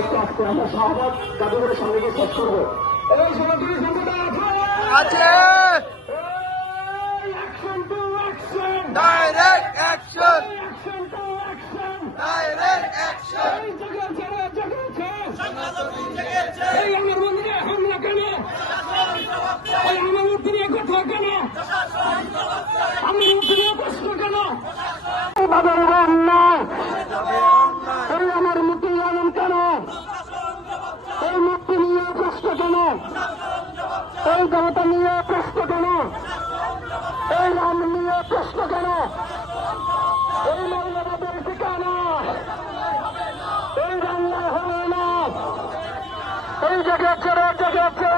একটু আসতে আমরা শাহবাগ জাদুঘরের সামনে গিয়ে শেষ করবো। এই সমাজের সংকটে আছে action to action, direct action, action to action, direct action. এই জেগেছে রে জেগেছে, এই আমার মন্দিরে হামলা কেন, এই আমার মূর্তি নিয়ে কথা কেন, আমার মূর্তি নিয়ে প্রশ্ন কেন, এইভাবে অন্যায়, এই আমার মূর্তি এমন কেন, এই মূর্তি নিয়ে প্রশ্ন কেন, এই দেবতা নিয়ে প্রশ্ন কেন, এই রাম নিয়ে প্রশ্ন কেন, এই মৌলবাদের ঠিকানা, এই বাংলা হবে না, এই জেগেছে রে জেগেছে,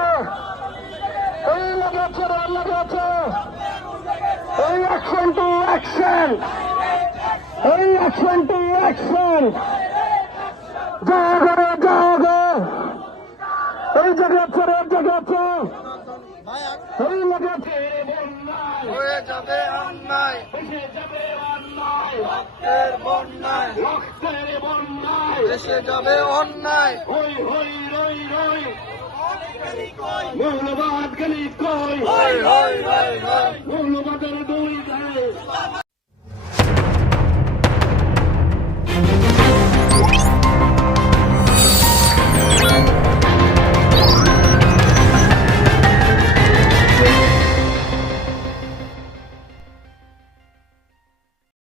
এই লেগেছে রে লেগেছে, এই অ্যাকশন টু অ্যাকশন, এই অ্যাকশন টু অ্যাকশন, জাগো রে জাগো, এই জেগেছে রে জেগেছে, এই লেগেছে হয়ে যাবে অন্যায়, এসে যাবে অন্যায়, রক্তের বন্যায়, রক্তের বন্যায়, দেশে যাবে অন্যায়। হই হই রই রই, মৌলবাদ গেলি কই, হই হই হই হই, মৌলবাদের